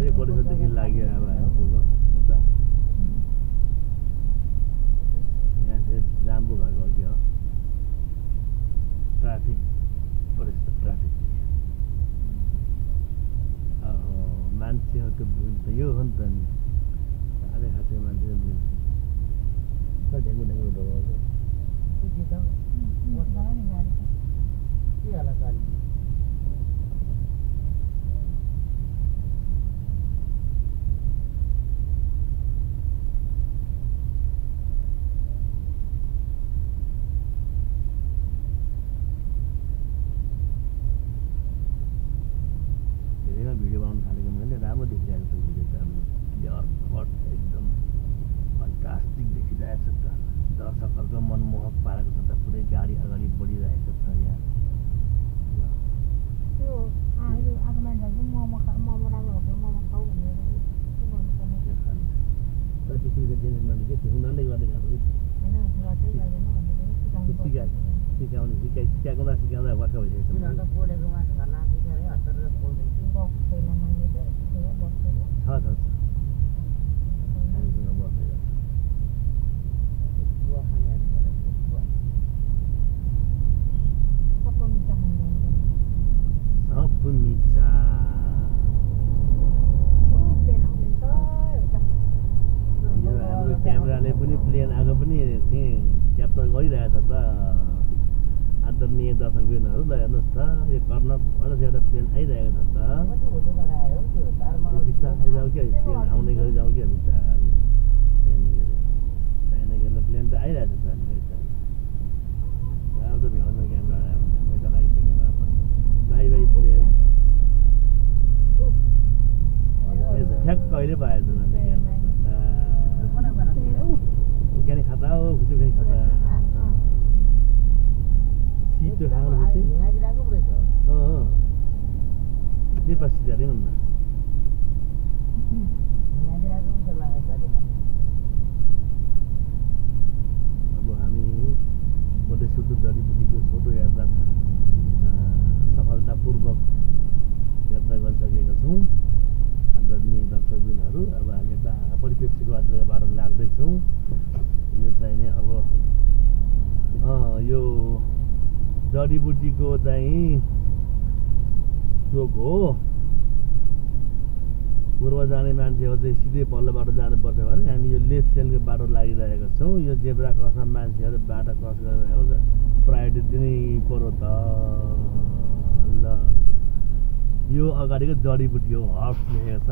फेरि कोटेश्वरदेखि लाग्यो अब पुलमा उता यहाँ चाहिँ जाम पो भएको हो कि हो ट्राफिक कोटेश्वर ट्राफिक मान्छेहरूको भिड त यो हो नि त नि साह्रै खासै मान्छेको भिड ढेङ्गु ढेङ्गु डोबाउँछ भिडियो बनाउनु थालेको मैले राम्रो देखिरहेको छ भिडियो त क्लियर कट एकदम फन्टास्टिक देखिरहेको छ त दर्शकहरूको मनमोहक पारेको छ त पुरै गाडी अगाडि बढिरहेको छ यहाँ उनीहरूले गर्ने सिकाउँदा सिकाउँदा वाक्क भइसकेको हाम्रो क्यामेराले पनि प्लेन आएको पनि क्याप्चर गरिरहेछ त आदरणीय दर्शकबिनहरू ल हेर्नुहोस् त यो कर्नरबाट एउटा प्लेन आइरहेको छ त आइजाऊ क्या प्लेन आउने गरी जाउँ क्या बिस्तारै प्लेन त आइरहेको छ अब त भ्याउनु क्यामेरा पैसा लागिसक्यो बाई बाई प्लेन ठ्याक्क अहिले पाएछ क्यामेरा उकाने खाता हो खुचुकाने खाता सिटो खानु पछि नेपाल सिट हाल्दैन न अब हामी कोटेश्वर जडीबुटीको छोटो यात्रा सफलतापूर्वक यात्रा गरिसकेका छौँ आदरणीय दर्शकबिनहरू अब हामी यता परिप्रेक्षीको बाटो लाग्दैछौँ यो चाहिँ नि अब यो जडीबुटीको चाहिँ चोक हो पूर्व जाने मान्छेहरू चाहिँ सिधै पल्लो बाटो जानुपर्छ भने हामी यो लेफ्ट लेनको बाटो लागिरहेका छौँ यो जेब्रा क्रसमा मान्छेहरू बाटो क्रस गरेर प्रायोरिटी दिनै पर्यो त ल यो अगाडिको जडीबुटी हो हर्स लेखेको छ